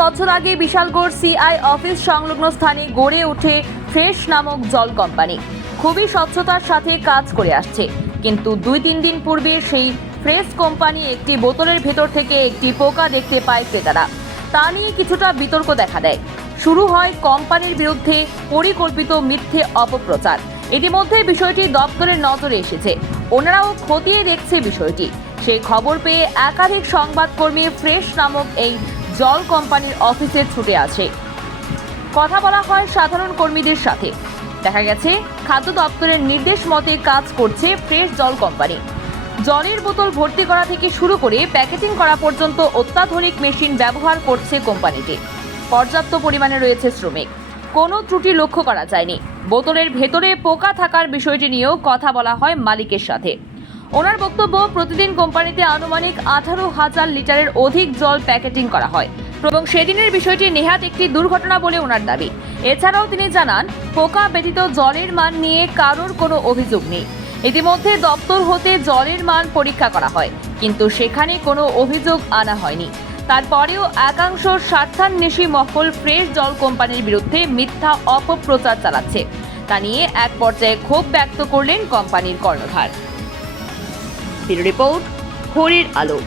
বছর আগে Bishalgarh CI office সংলগ্ন স্থানে গড়ে ওঠে ফ্রেশ নামক জল কোম্পানি। খুবই স্বচ্ছতার সাথে কাজ করে আসছে, কিন্তু 2-3 দিন পূর্বে সেই ফ্রেশ কোম্পানি একটি বোতলের ভেতর থেকে একটি পোকা দেখতে পায় ক্রেতারা। তা নিয়ে কিছুটা বিতর্ক দেখা দেয়। শুরু হয় কোম্পানির বিরুদ্ধে পরিকল্পিত মিথ্যে অপপ্রচার। ইতিমধ্যে বিষয়টি দপ্তরের নজরে এসেছে, ওনারাও খতিয়ে দেখছে বিষয়টি। সেই খবর পেয়ে একাধিক সংবাদকর্মী ফ্রেশ নামক এই জল কোম্পানির অফিসে ছুটে আসে। কথা বলা হয় সাধারণ কর্মীদের সাথে। দেখা গেছে খাদ্য দপ্তরের নির্দেশ মতে কাজ করছে ফ্রেশ জল কোম্পানি। জলের বোতল ভর্তি করা থেকে শুরু করে প্যাকেজিং করা পর্যন্ত অত্যাধুনিক মেশিন ব্যবহার করছে কোম্পানিটি। পর্যাপ্ত পরিমাণে রয়েছে শ্রমিক, কোনো ত্রুটি লক্ষ্য করা যায়নি। বোতলের ভেতরে পোকা থাকার বিষয়টি নিয়েও কথা বলা হয় মালিকের সাথে। ওনার বক্তব্য, প্রতিদিন কোম্পানিতে আনুমানিক 18,000 লিটারের অধিক জল প্যাকেটিং করা হয় এবং সেদিনের বিষয়টি নেহাত একটি দুর্ঘটনা বলে ওনার দাবি। এছাড়াও তিনি জানান, পোকা ব্যতীত জলের মান নিয়ে কারোর কোনো অভিযোগ নেই। ইতিমধ্যে দপ্তর হতে জলের মান পরীক্ষা করা হয়, কিন্তু সেখানে কোনো অভিযোগ আনা হয়নি। তারপরেও একাংশ স্বার্থান্বেষী মহল ফ্রেশ জল কোম্পানির বিরুদ্ধে মিথ্যা অপপ্রচার চালাচ্ছে। তা নিয়ে এক পর্যায়ে ক্ষোভ ব্যক্ত করলেন কোম্পানির কর্ণধার। রিপোর্ট, হরির আলো।